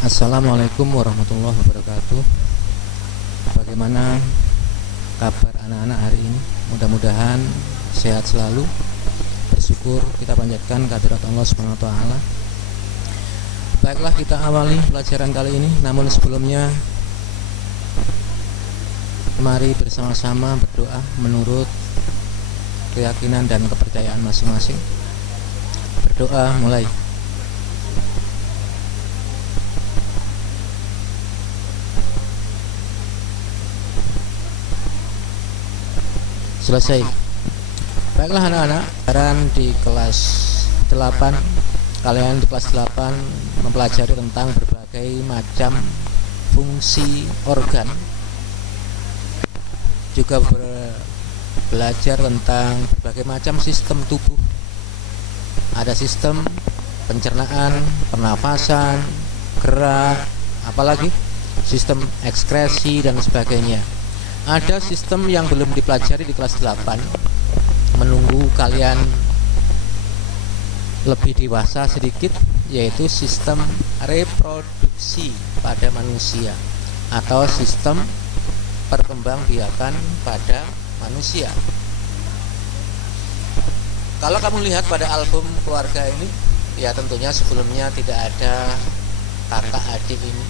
Assalamualaikum warahmatullahi wabarakatuh. Bagaimana kabar anak-anak hari ini? Mudah-mudahan sehat selalu. Bersyukur kita panjatkan kehadirat Allah Subhanahu wa taala. Baiklah, kita awali pelajaran kali ini. Namun sebelumnya, mari bersama-sama berdoa menurut keyakinan dan kepercayaan masing-masing. Berdoa mulai. Selesai. Baiklah anak-anak, sekarang di kelas 8, kalian di kelas 8 mempelajari tentang berbagai macam fungsi organ. Juga belajar tentang berbagai macam sistem tubuh. Ada sistem pencernaan, pernafasan, gerak, apalagi sistem ekskresi dan sebagainya. Ada sistem yang belum dipelajari di kelas 8, menunggu kalian lebih dewasa sedikit, yaitu sistem reproduksi pada manusia atau sistem perkembangbiakan pada manusia. Kalau kamu lihat pada album keluarga ini, ya tentunya sebelumnya tidak ada kakak adik ini,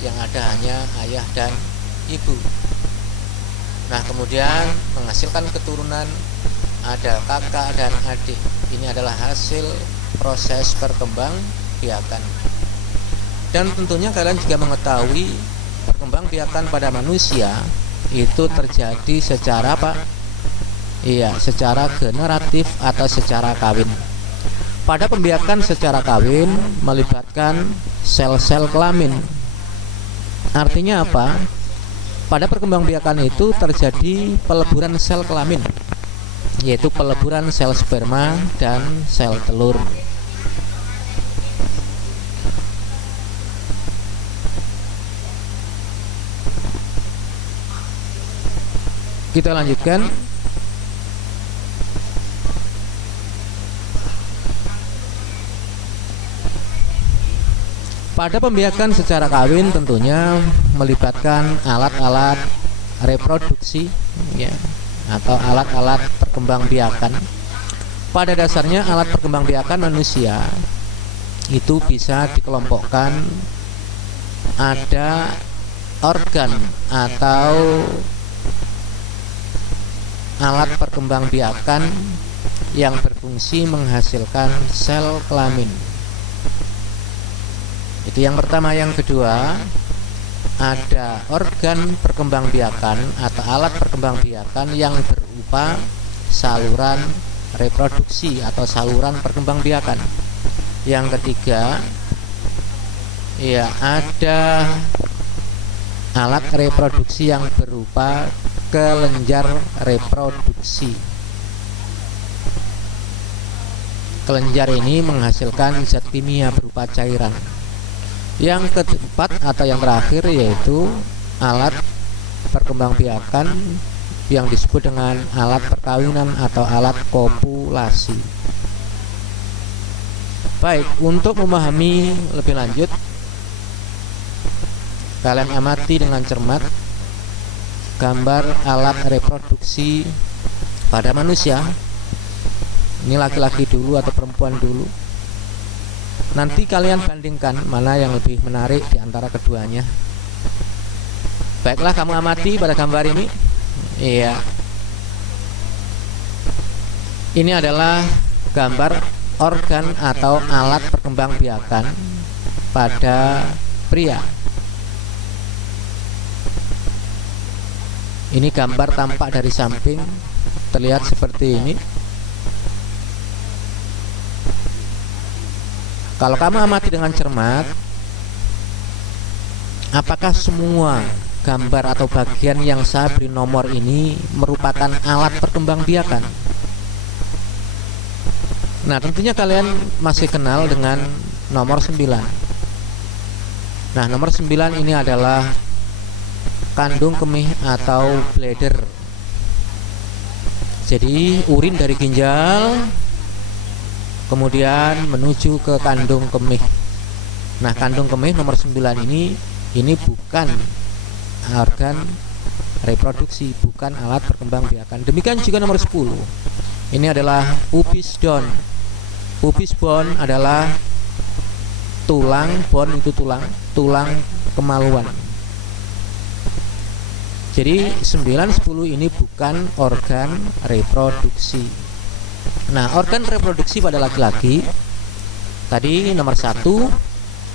yang ada hanya ayah dan ibu. Nah, kemudian menghasilkan keturunan, ada kakak dan adik. Ini adalah hasil proses perkembangbiakan. Dan tentunya kalian juga mengetahui perkembangbiakan pada manusia itu terjadi secara apa? Iya, secara generatif atau secara kawin. Pada pembiakan secara kawin melibatkan sel-sel kelamin. Artinya apa? Pada perkembangbiakan itu terjadi peleburan sel kelamin, yaitu peleburan sel sperma dan sel telur. Kita lanjutkan. Pada pembiakan secara kawin tentunya melibatkan alat-alat reproduksi, ya, atau alat-alat perkembangbiakan. Pada dasarnya alat perkembangbiakan manusia itu bisa dikelompokkan, ada organ atau alat perkembangbiakan yang berfungsi menghasilkan sel kelamin. Itu yang pertama. Yang kedua, ada organ perkembangbiakan atau alat perkembangbiakan yang berupa saluran reproduksi atau saluran perkembangbiakan. Yang ketiga, ya, ada alat reproduksi yang berupa kelenjar reproduksi. Kelenjar ini menghasilkan zat kimia berupa cairan. Yang keempat atau yang terakhir yaitu alat perkembangbiakan yang disebut dengan alat perkawinan atau alat kopulasi. Baik, untuk memahami lebih lanjut, kalian amati dengan cermat gambar alat reproduksi pada manusia. Ini laki-laki dulu atau perempuan dulu. Nanti kalian bandingkan mana yang lebih menarik di antara keduanya. Baiklah, kamu amati pada gambar ini. Iya. Ini adalah gambar organ atau alat perkembangbiakan pada pria. Ini gambar tampak dari samping, terlihat seperti ini. Kalau kamu amati dengan cermat, apakah semua gambar atau bagian yang saya beri nomor ini merupakan alat perkembangbiakan? Nah, tentunya kalian masih kenal dengan nomor 9. Nah, nomor 9 ini adalah kandung kemih atau bladder. Jadi urin dari ginjal kemudian menuju ke kandung kemih. Nah, kandung kemih nomor 9 ini bukan organ reproduksi, bukan alat perkembangbiakan. Demikian juga nomor 10. Ini adalah pubis bone. Pubis bone adalah tulang, bone itu tulang kemaluan. Jadi 9, 10 ini bukan organ reproduksi. Nah, organ reproduksi pada laki-laki tadi nomor 1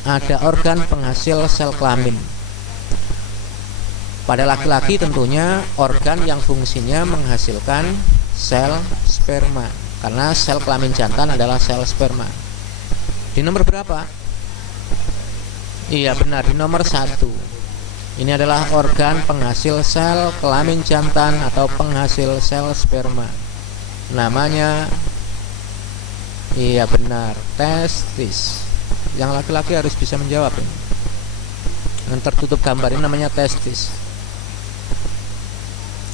ada organ penghasil sel kelamin. Pada laki-laki tentunya organ yang fungsinya menghasilkan sel sperma, karena sel kelamin jantan adalah sel sperma. Di nomor berapa? Iya benar, di nomor 1. Ini adalah organ penghasil sel kelamin jantan atau penghasil sel sperma. Namanya, iya benar, testis. Yang laki-laki harus bisa menjawab ini. Yang tertutup gambar ini namanya testis.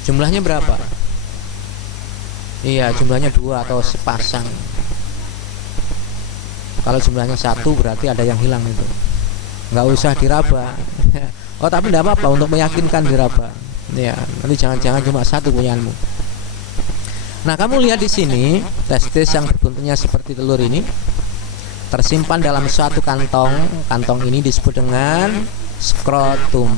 Jumlahnya berapa? Iya, jumlahnya 2 atau sepasang. Kalau jumlahnya 1 berarti ada yang hilang itu. Nggak usah diraba. Oh, tapi tidak apa-apa untuk meyakinkan diraba. Ya, nanti jangan-jangan cuma 1 punyaanmu. Nah, kamu lihat di sini testis yang berbentuknya seperti telur ini tersimpan dalam suatu kantong. Kantong ini disebut dengan skrotum.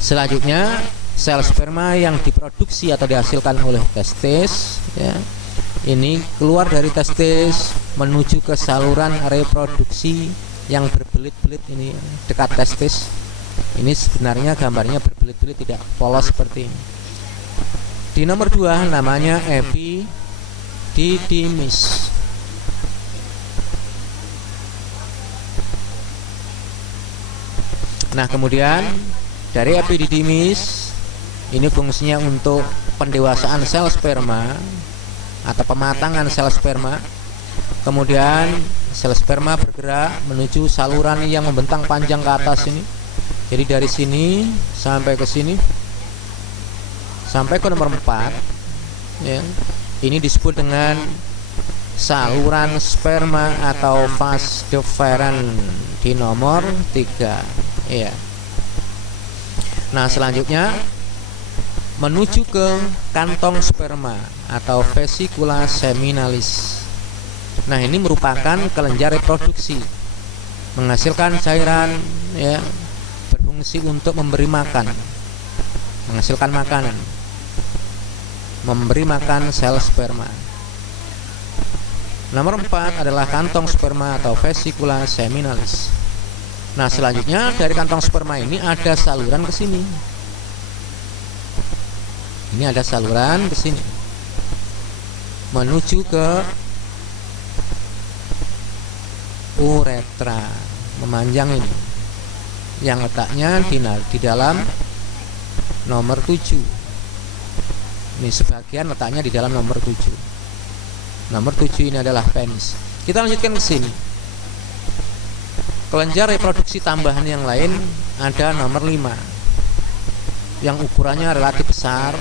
Selanjutnya, sel sperma yang diproduksi atau dihasilkan oleh testis, ya, ini keluar dari testis menuju ke saluran reproduksi yang berbelit-belit ini dekat testis. Ini sebenarnya gambarnya berbelit-belit, tidak polos seperti ini. Di nomor 2 namanya epididymis. Nah, kemudian dari epididymis ini fungsinya untuk pendewasaan sel sperma atau pematangan sel sperma. Kemudian sel sperma bergerak menuju saluran yang membentang panjang ke atas ini. Jadi dari sini sampai ke sini, sampai ke nomor 4, ya. Ini disebut dengan saluran sperma atau vas deferens di nomor 3, ya. Nah, selanjutnya menuju ke kantong sperma atau vesicula seminalis. Nah, ini merupakan kelenjar reproduksi, menghasilkan cairan, ya, berfungsi untuk memberi makan, menghasilkan makanan, memberi makan sel sperma. Nomor 4 adalah kantong sperma atau vesicula seminalis. Nah, selanjutnya dari kantong sperma ini ada saluran ke sini. Ini ada saluran ke sini menuju ke uretra, memanjang ini, yang letaknya di dalam nomor 7. Ini sebagian letaknya di dalam nomor 7. Nomor 7 ini adalah penis. Kita lanjutkan ke sini. Kelenjar reproduksi tambahan yang lain ada nomor 5, yang ukurannya relatif besar.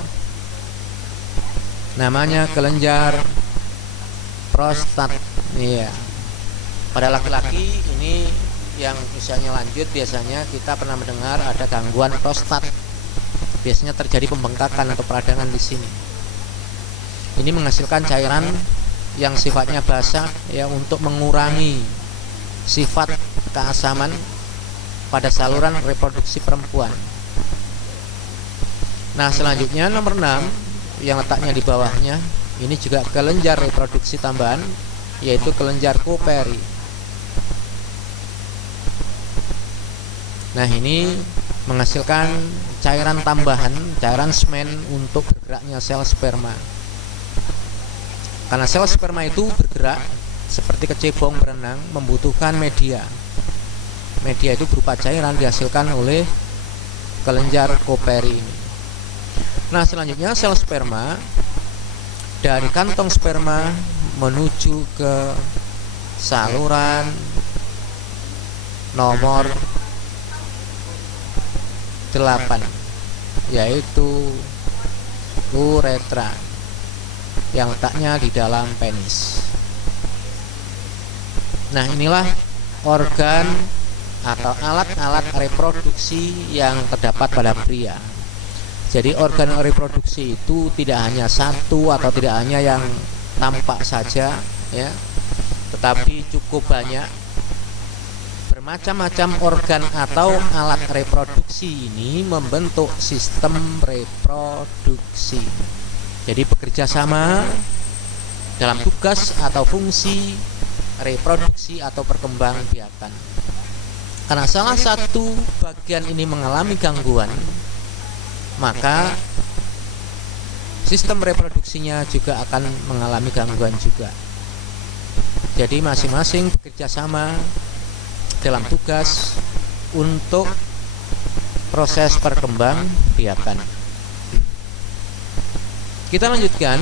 Namanya kelenjar prostat. Iya. Pada laki-laki ini yang usianya lanjut, biasanya kita pernah mendengar ada gangguan prostat. Biasanya terjadi pembengkakan atau peradangan di sini. Ini menghasilkan cairan yang sifatnya basah, ya, untuk mengurangi sifat keasaman pada saluran reproduksi perempuan. Nah, selanjutnya nomor 6 yang letaknya di bawahnya, ini juga kelenjar reproduksi tambahan, yaitu kelenjar Koperi. Nah, ini menghasilkan cairan tambahan, cairan semen untuk bergeraknya sel sperma. Karena sel sperma itu bergerak seperti kecebong berenang, membutuhkan media. Media itu berupa cairan dihasilkan oleh kelenjar Koperi ini. Nah, selanjutnya sel sperma dari kantong sperma menuju ke saluran nomor 8, yaitu uretra, yang letaknya di dalam penis. Nah, inilah organ atau alat-alat reproduksi yang terdapat pada pria. Jadi organ reproduksi itu tidak hanya satu atau tidak hanya yang tampak saja, ya, tetapi cukup banyak. Bermacam-macam organ atau alat reproduksi ini membentuk sistem reproduksi. Jadi bekerja sama dalam tugas atau fungsi reproduksi atau perkembangbiakan. Karena salah satu bagian ini mengalami gangguan, maka sistem reproduksinya juga akan mengalami gangguan juga. Jadi masing-masing bekerja sama dalam tugas untuk proses perkembangbiakan. Kita lanjutkan.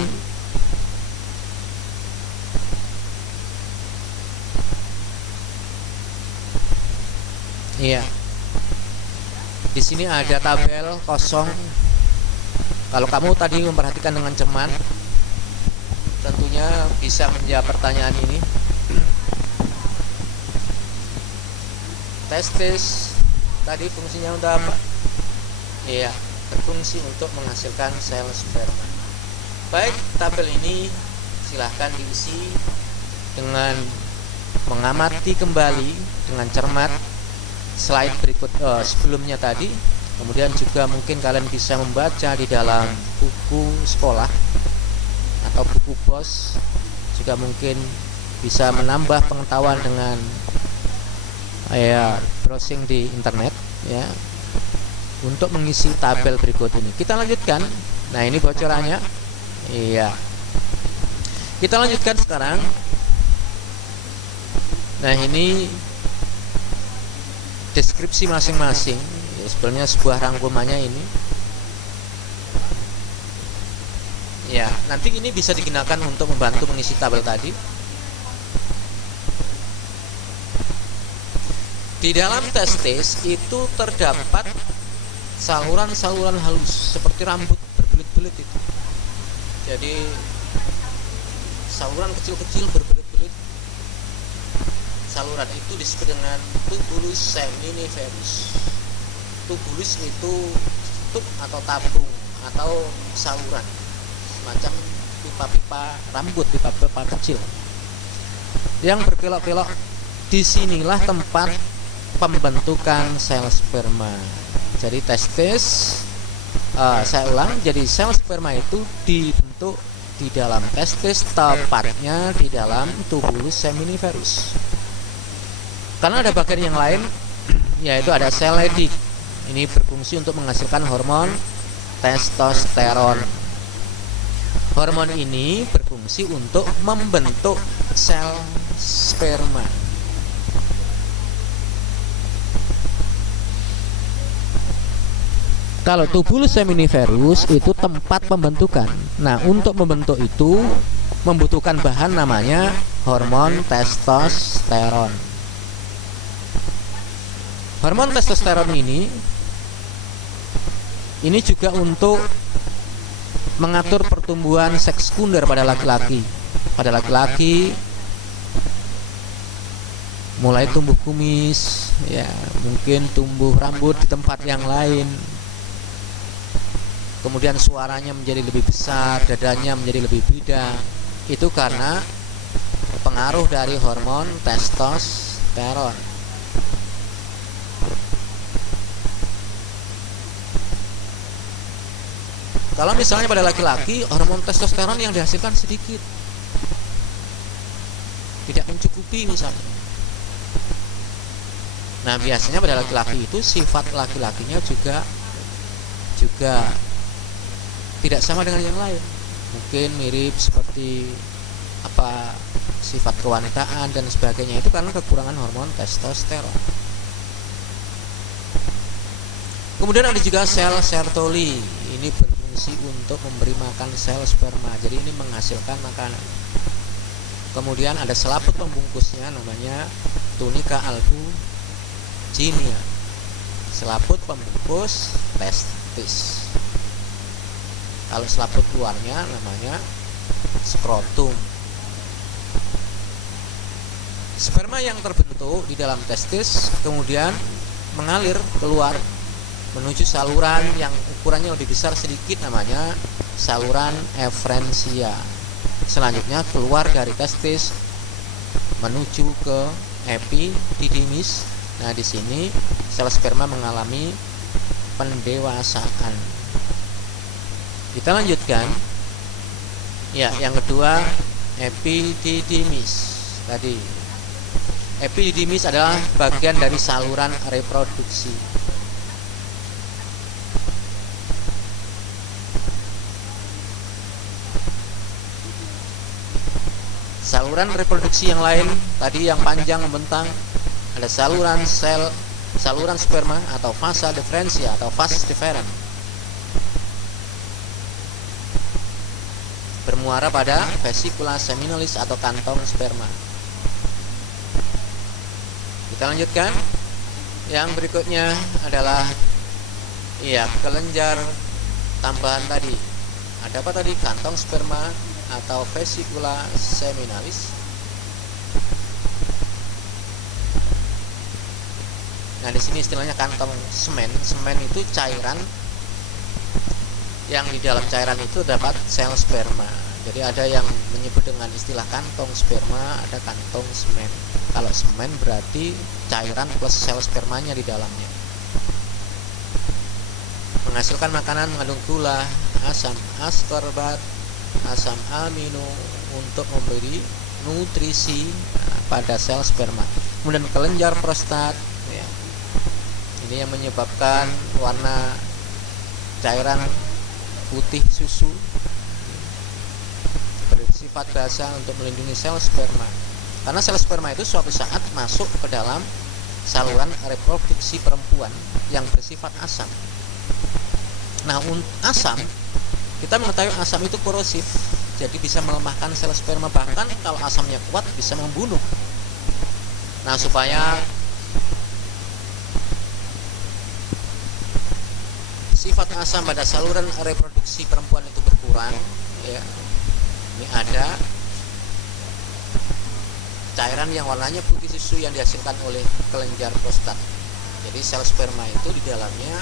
Iya. Di sini ada tabel kosong. Kalau kamu tadi memperhatikan dengan cermat, tentunya bisa menjawab pertanyaan ini. Testis tadi fungsinya untuk apa? Iya, berfungsi untuk menghasilkan sel sperma. Baik, tabel ini silahkan diisi dengan mengamati kembali dengan cermat slide berikut sebelumnya tadi. Kemudian juga mungkin kalian bisa membaca di dalam buku sekolah atau buku BOS. Juga mungkin bisa menambah pengetahuan dengan browsing di internet, ya, untuk mengisi tabel berikut ini. Kita lanjutkan. Nah, ini bocorannya. Iya. Kita lanjutkan sekarang. Nah, ini deskripsi masing-masing. Ya, sebenarnya sebuah rangkumannya ini. Ya, nanti ini bisa digunakan untuk membantu mengisi tabel tadi. Di dalam testis itu terdapat saluran-saluran halus seperti rambut berbelit-belit itu. Jadi saluran kecil-kecil berbelit-belit. Saluran itu disebut dengan tubulus seminiferus. Tubulus itu tub atau tabung atau saluran, semacam pipa-pipa rambut, pipa-pipa kecil yang berkelok-kelok. Disinilah tempat pembentukan sel sperma. Jadi testis, saya ulang, jadi sel sperma itu dibentuk di dalam testis, tepatnya di dalam tubulus seminiferus. Karena ada bagian yang lain, yaitu ada sel Leydig. Ini berfungsi untuk menghasilkan hormon testosteron. Hormon ini berfungsi untuk membentuk sel sperma. Kalau tubulus seminiferus itu tempat pembentukan. Nah, untuk membentuk itu membutuhkan bahan namanya hormon testosteron. Hormon testosteron ini juga untuk mengatur pertumbuhan seks sekunder pada laki-laki. Pada laki-laki mulai tumbuh kumis, ya, mungkin tumbuh rambut di tempat yang lain. Kemudian suaranya menjadi lebih besar, dadanya menjadi lebih bidang. Itu karena pengaruh dari hormon testosteron. Kalau misalnya pada laki-laki hormon testosteron yang dihasilkan sedikit, tidak mencukupi misalnya. Nah, biasanya pada laki-laki itu sifat laki-lakinya juga tidak sama dengan yang lain. Mungkin mirip seperti sifat kewanitaan dan sebagainya, itu karena kekurangan hormon testosteron. Kemudian ada juga sel Sertoli. Ini berfungsi untuk memberi makan sel sperma. Jadi ini menghasilkan makanan. Kemudian ada selaput pembungkusnya namanya tunica albuginea. Selaput pembungkus testis. Kalau selaput luarnya namanya skrotum. Sperma yang terbentuk di dalam testis kemudian mengalir keluar menuju saluran yang ukurannya lebih besar sedikit, namanya saluran efrensia. Selanjutnya keluar dari testis menuju ke epididymis. Nah, di sini sel sperma mengalami pendewasaan. Kita lanjutkan. Ya, yang kedua epididymis. Tadi epididymis adalah bagian dari saluran reproduksi. Saluran reproduksi yang lain tadi yang panjang membentang, ada saluran sperma atau vasa deferentia atau vas deferens, bermuara pada vesicula seminalis atau kantong sperma. Kita lanjutkan. Yang berikutnya adalah kelenjar tambahan tadi. Ada apa tadi? Kantong sperma atau vesicula seminalis. Nah, di sini istilahnya kantong semen. Semen itu cairan yang di dalam cairan itu dapat sel sperma. Jadi ada yang menyebut dengan istilah kantong sperma, ada kantong semen. Kalau semen berarti cairan plus sel spermanya di dalamnya. Menghasilkan makanan mengandung gula, asam askorbat, asam amino untuk memberi nutrisi pada sel sperma. Kemudian kelenjar prostat, ini yang menyebabkan warna cairan putih susu, bersifat basah untuk melindungi sel sperma. Karena sel sperma itu suatu saat masuk ke dalam saluran reproduksi perempuan yang bersifat asam. Nah, asam, kita mengetahui asam itu korosif, jadi bisa melemahkan sel sperma, bahkan kalau asamnya kuat bisa membunuh. Nah, supaya sifat asam pada saluran reproduksi perempuan itu berkurang, ini ada cairan yang warnanya putih susu yang dihasilkan oleh kelenjar prostat. Jadi sel sperma itu di dalamnya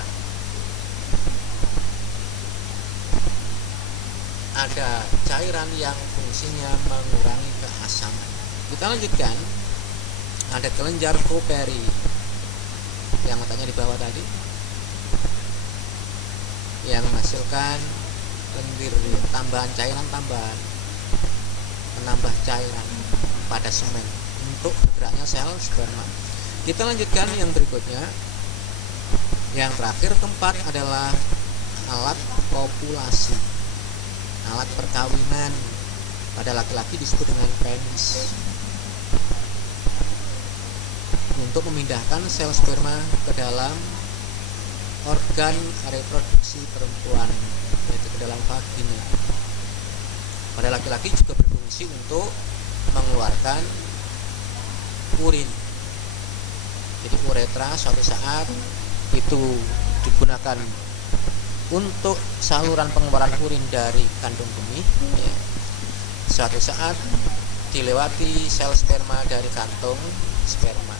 ada cairan yang fungsinya mengurangi keasaman. Kita lanjutkan. Ada kelenjar Golgi yang letaknya di bawah tadi, yang menghasilkan lendir tambahan, cairan tambahan, menambah cairan pada semen untuk bergeraknya sel sperma. Kita lanjutkan yang berikutnya. Yang terakhir, keempat, adalah alat kopulasi, alat perkawinan. Pada laki-laki disebut dengan penis, untuk memindahkan sel sperma ke dalam organ reproduksi perempuan, yaitu ke dalam vagina. Pada laki-laki juga berfungsi untuk mengeluarkan urin. Jadi uretra suatu saat itu digunakan untuk saluran pengeluaran urin dari kandung kemih, suatu saat dilewati sel sperma dari kantong sperma,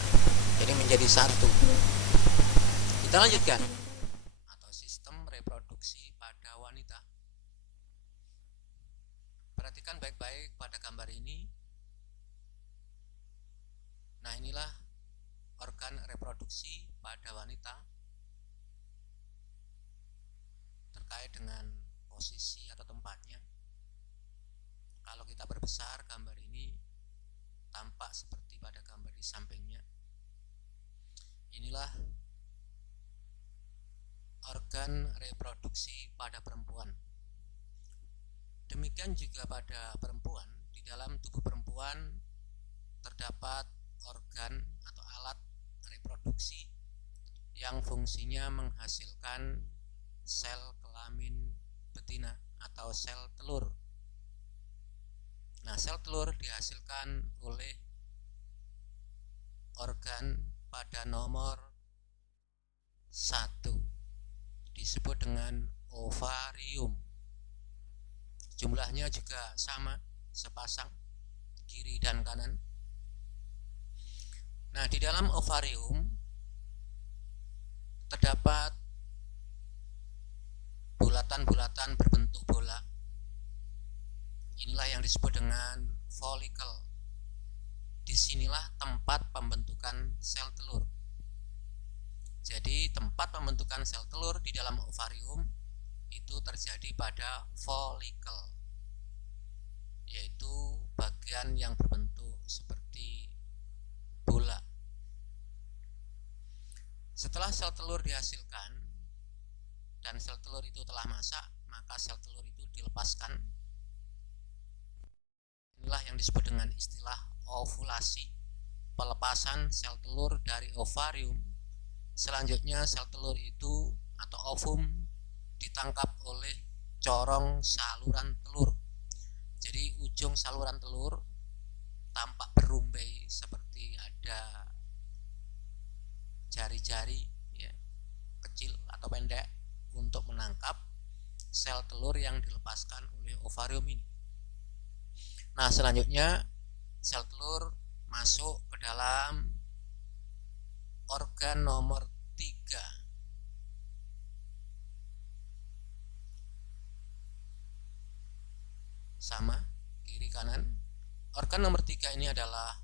jadi menjadi satu. Kita lanjutkan. Atau sistem reproduksi pada wanita. Perhatikan baik-baik pada gambar ini. Nah, inilah organ reproduksi pada wanita terkait dengan posisi atau tempatnya. Kalau kita perbesar gambar ini, tampak seperti pada gambar di sampingnya. Inilah organ reproduksi pada perempuan. Demikian juga pada perempuan. Di dalam tubuh perempuan terdapat organ atau alat reproduksi yang fungsinya menghasilkan sel kelamin betina atau sel telur. Nah, sel telur dihasilkan oleh organ pada nomor 1, disebut dengan ovarium. Jumlahnya juga sama, sepasang, kiri dan kanan. Nah, di dalam ovarium terdapat bulatan-bulatan berbentuk bola. Inilah yang disebut dengan folikel. Disinilah tempat pembentukan sel telur. Jadi tempat pembentukan sel telur di dalam ovarium itu terjadi pada folikel, yaitu bagian yang berbentuk seperti bola. Setelah sel telur dihasilkan dan sel telur itu telah masak, maka sel telur itu dilepaskan. Inilah yang disebut dengan istilah ovulasi, pelepasan sel telur dari ovarium. Selanjutnya sel telur itu atau ovum ditangkap oleh corong saluran telur. Jadi ujung saluran telur tampak berumbai seperti ada jari-jari ya, kecil atau pendek untuk menangkap sel telur yang dilepaskan oleh ovarium ini. Nah, selanjutnya sel telur masuk ke dalam organ nomor 3. Sama, kiri kanan. Organ nomor 3 ini adalah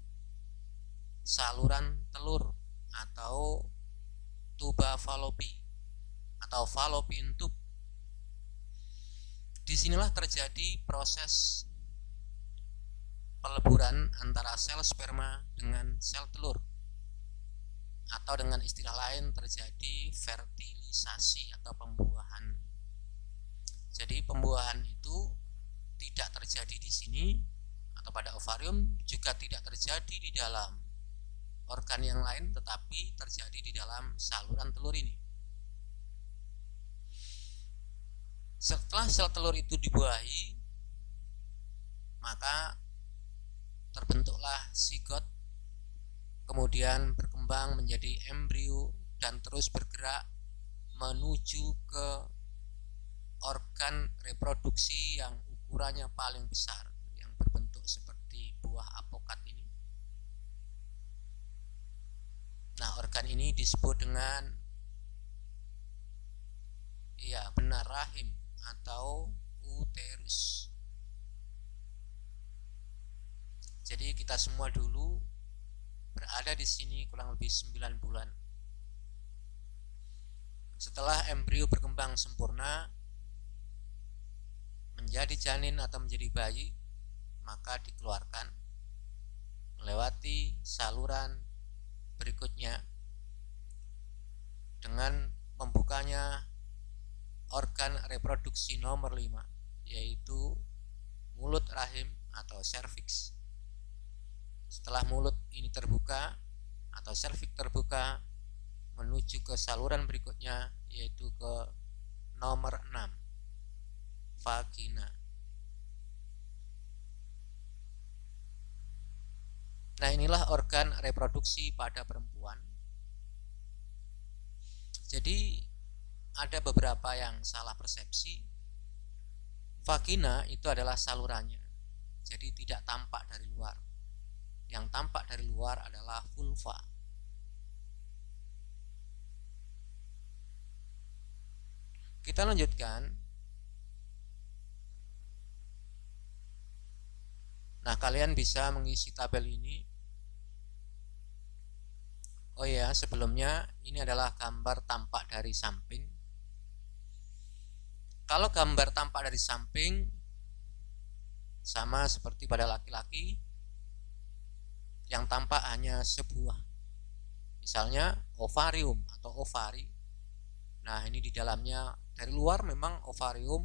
saluran telur atau tuba Fallopi atau fallopian tube. Disinilah terjadi proses peleburan antara sel sperma dengan sel telur, atau dengan istilah lain terjadi fertilisasi atau pembuahan. Jadi pembuahan itu tidak terjadi di sini atau pada ovarium, juga tidak terjadi di dalam organ yang lain, tetapi terjadi di dalam saluran telur ini. Setelah sel telur itu dibuahi, maka terbentuklah zigot, kemudian berkembang menjadi embrio dan terus bergerak menuju ke organ reproduksi yang ukurannya paling besar, yang berbentuk seperti buah apokat ini. Nah, organ ini disebut dengan benar rahim atau uterus. Jadi kita semua dulu berada di sini kurang lebih 9 bulan. Setelah embrio berkembang sempurna menjadi janin atau menjadi bayi, maka dikeluarkan melewati saluran berikutnya dengan membukanya organ reproduksi nomor 5, yaitu mulut rahim atau serviks. Setelah mulut ini terbuka atau serviks terbuka, menuju ke saluran berikutnya, yaitu ke nomor 6, vagina. Nah, inilah organ reproduksi pada perempuan. Jadi ada beberapa yang salah persepsi. Vagina itu adalah salurannya, jadi tidak tampak dari luar. Yang tampak dari luar adalah vulva. Kita lanjutkan. Nah, kalian bisa mengisi tabel ini. Oh ya, sebelumnya ini adalah gambar tampak dari samping. Kalau gambar tampak dari samping sama seperti pada laki-laki, yang tampak hanya sebuah, misalnya ovarium atau ovari. Nah, ini di dalamnya dari luar memang ovarium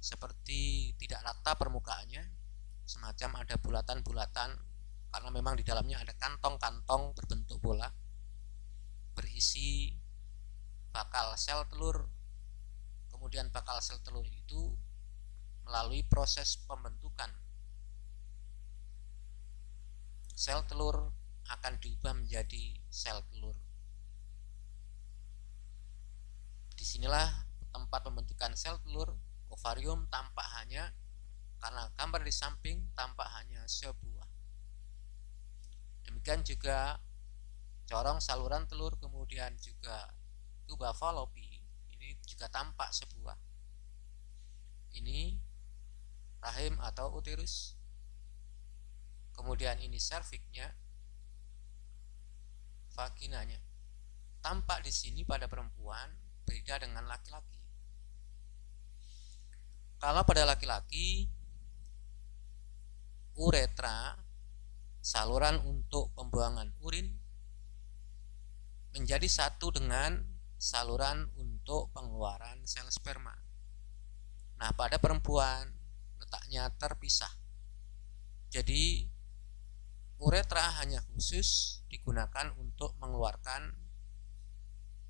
seperti tidak rata permukaannya, semacam ada bulatan-bulatan, karena memang di dalamnya ada kantong-kantong berbentuk bola berisi bakal sel telur. Kemudian bakal sel telur itu melalui proses pembentukan sel telur akan diubah menjadi sel telur. Disinilah tempat pembentukan sel telur. Ovarium tampak hanya, karena gambar di samping tampak hanya sebuah. Demikian juga corong saluran telur, kemudian juga tuba falopi, ini juga tampak sebuah. Ini rahim atau uterus. Kemudian ini cervixnya, vaginanya. Tampak di sini pada perempuan beda dengan laki-laki. Kalau pada laki-laki, uretra, saluran untuk pembuangan urin, menjadi satu dengan saluran untuk pengeluaran sel sperma. Nah, pada perempuan letaknya terpisah. Jadi uretra hanya khusus digunakan untuk mengeluarkan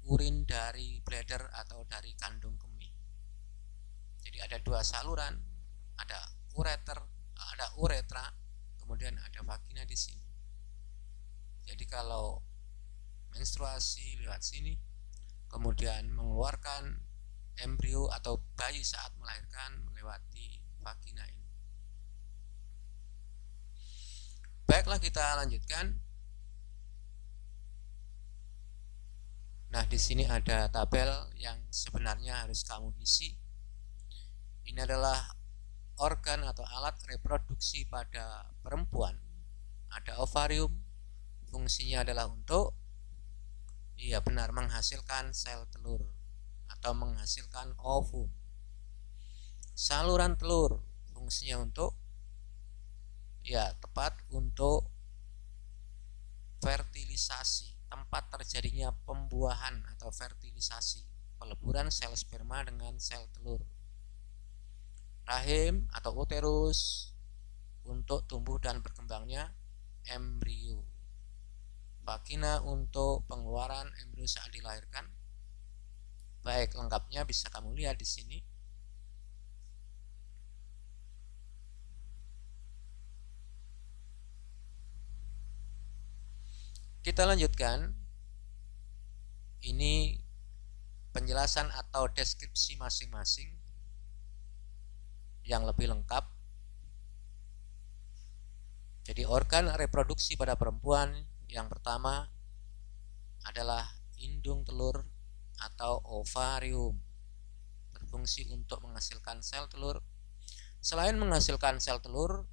urin dari bladder atau dari kandung kemih. Jadi ada dua saluran, ada uretra, kemudian ada vagina di sini. Jadi kalau menstruasi lewat sini, kemudian mengeluarkan embrio atau bayi saat melahirkan melewati vagina ini. Baiklah, kita lanjutkan. Nah, di sini ada tabel yang sebenarnya harus kamu isi. Ini adalah organ atau alat reproduksi pada perempuan. Ada ovarium, fungsinya adalah untuk menghasilkan sel telur atau menghasilkan ovum. Saluran telur fungsinya untuk tepat untuk fertilisasi, tempat terjadinya pembuahan atau fertilisasi, peleburan sel sperma dengan sel telur. Rahim atau uterus untuk tumbuh dan berkembangnya embrio. Vagina untuk pengeluaran embrio saat dilahirkan. Baik, lengkapnya bisa kamu lihat di sini. Kita lanjutkan. Ini penjelasan atau deskripsi masing-masing yang lebih lengkap. Jadi organ reproduksi pada perempuan yang pertama adalah indung telur atau ovarium, berfungsi untuk menghasilkan sel telur. Selain menghasilkan sel telur,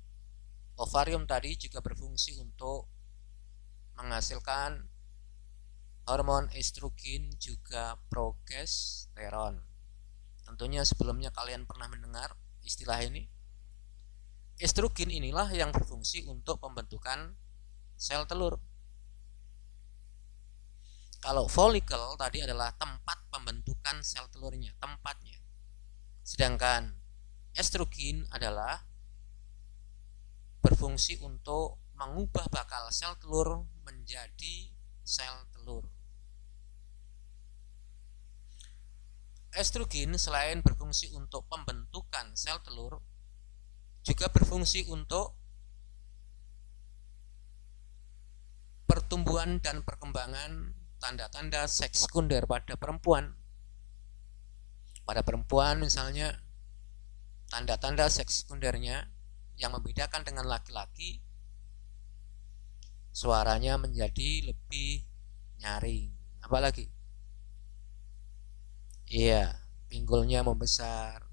ovarium tadi juga berfungsi untuk menghasilkan hormon estrogen juga progesteron. Tentunya sebelumnya kalian pernah mendengar istilah ini. Estrogen inilah yang berfungsi untuk pembentukan sel telur. Kalau folikel tadi adalah tempat pembentukan sel telurnya, tempatnya. Sedangkan estrogen adalah berfungsi untuk mengubah bakal sel telur menjadi sel telur. Estrogen selain berfungsi untuk pembentukan sel telur, juga berfungsi untuk pertumbuhan dan perkembangan tanda-tanda seks sekunder pada perempuan. Pada perempuan misalnya, tanda-tanda seks sekundernya yang membedakan dengan laki-laki, suaranya menjadi lebih nyaring. Apalagi? Pinggulnya membesar.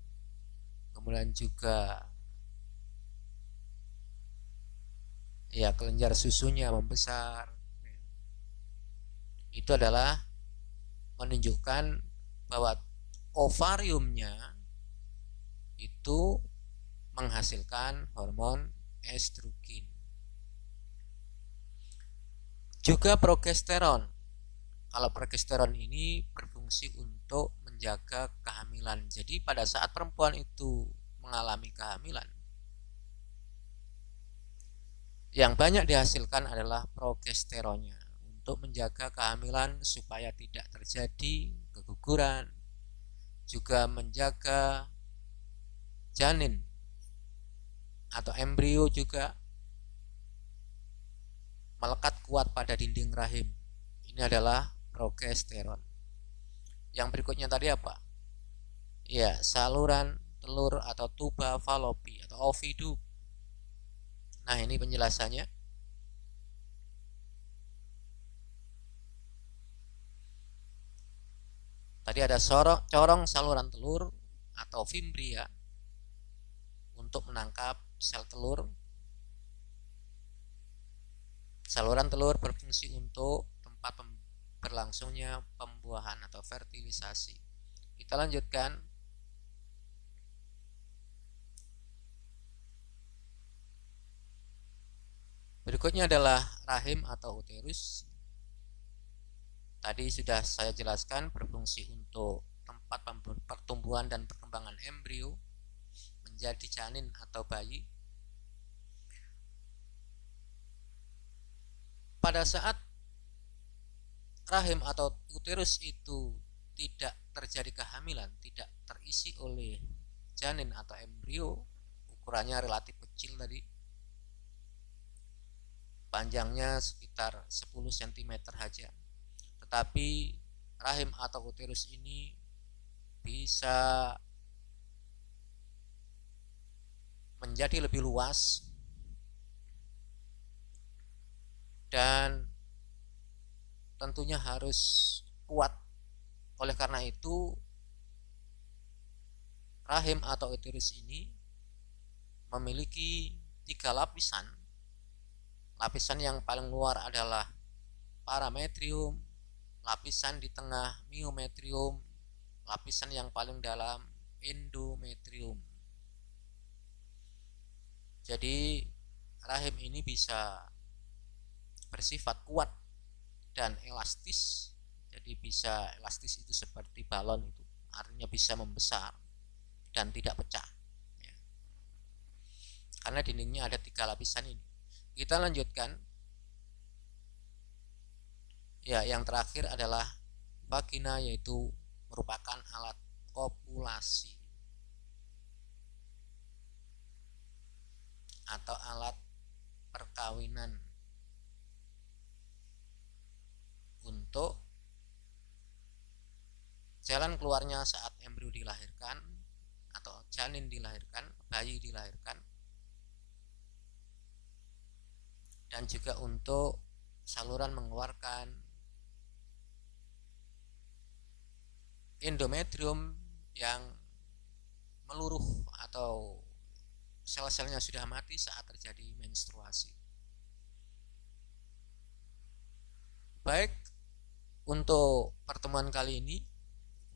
Kemudian juga kelenjar susunya membesar. Itu adalah menunjukkan bahwa ovariumnya itu menghasilkan hormon estrogen. Juga progesteron. Kalau progesteron ini berfungsi untuk menjaga kehamilan. Jadi pada saat perempuan itu mengalami kehamilan, yang banyak dihasilkan adalah progesteronnya untuk menjaga kehamilan supaya tidak terjadi keguguran, juga menjaga janin atau embrio juga melekat kuat pada dinding rahim. Ini adalah progesteron. Yang berikutnya tadi apa? Saluran telur atau tuba falopi atau oviduct. Nah, ini penjelasannya. Tadi ada corong saluran telur atau fimbria untuk menangkap sel telur. Saluran telur berfungsi untuk tempat berlangsungnya pembuahan atau fertilisasi. Kita lanjutkan. Berikutnya adalah rahim atau uterus. Tadi sudah saya jelaskan berfungsi untuk tempat pertumbuhan dan perkembangan embrio menjadi janin atau bayi. Pada saat rahim atau uterus itu tidak terjadi kehamilan, tidak terisi oleh janin atau embrio, ukurannya relatif kecil tadi, panjangnya sekitar 10 cm saja. Tetapi rahim atau uterus ini bisa menjadi lebih luas dan tentunya harus kuat. Oleh karena itu, rahim atau uterus ini memiliki 3 lapisan. Lapisan yang paling luar adalah parametrium, lapisan di tengah myometrium, lapisan yang paling dalam endometrium. Jadi rahim ini bisa bersifat kuat dan elastis. Jadi bisa elastis itu seperti balon itu, artinya bisa membesar dan tidak pecah ya. Karena dindingnya ada 3 lapisan ini. Kita lanjutkan. Ya, yang terakhir adalah vagina, yaitu merupakan alat kopulasi atau alat perkawinan untuk jalan keluarnya saat embrio dilahirkan atau janin dilahirkan, bayi dilahirkan, dan juga untuk saluran mengeluarkan endometrium yang meluruh atau sel-selnya sudah mati saat terjadi menstruasi. Baik, untuk pertemuan kali ini,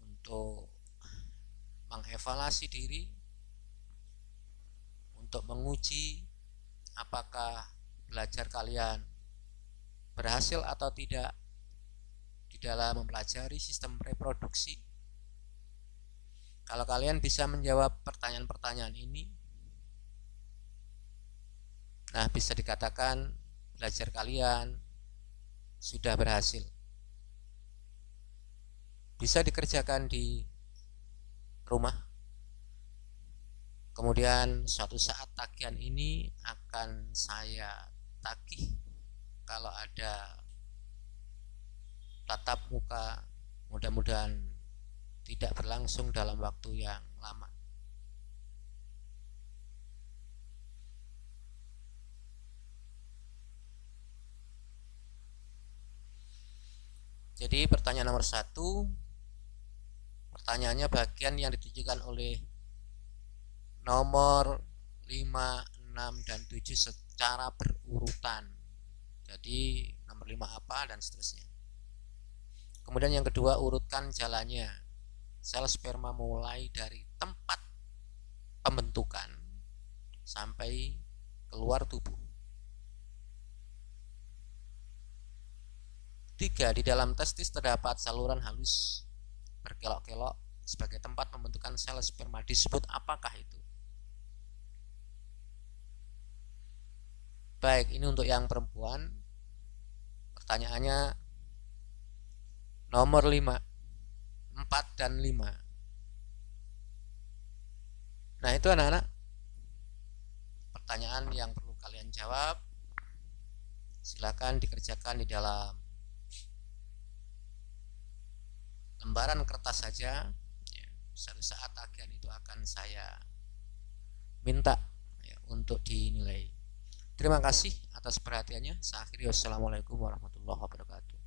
untuk mengevaluasi diri, untuk menguji apakah belajar kalian berhasil atau tidak di dalam mempelajari sistem reproduksi. Kalau kalian bisa menjawab pertanyaan-pertanyaan ini, nah bisa dikatakan belajar kalian sudah berhasil. Bisa dikerjakan di rumah. Kemudian suatu saat tagihan ini akan saya tagih kalau ada tatap muka, mudah-mudahan tidak berlangsung dalam waktu yang lama. Jadi pertanyaan nomor 1, pertanyaannya bagian yang ditujukan oleh nomor 5, 6, dan 7 secara berurutan. Jadi nomor 5 apa dan seterusnya. Kemudian yang kedua, urutkan jalannya sel sperma mulai dari tempat pembentukan sampai keluar tubuh. 3, di dalam testis terdapat saluran halus berkelok-kelok sebagai tempat pembentukan sel sperma. Disebut apakah itu? Baik, ini untuk yang perempuan. Pertanyaannya nomor 5, 4 dan 5. Nah, itu anak-anak pertanyaan yang perlu kalian jawab. Silakan dikerjakan di dalam lembaran kertas saja. Suatu saat tagihan itu akan saya minta untuk dinilai. Terima kasih atas perhatiannya. Saya akhiri. Wassalamualaikum warahmatullahi wabarakatuh.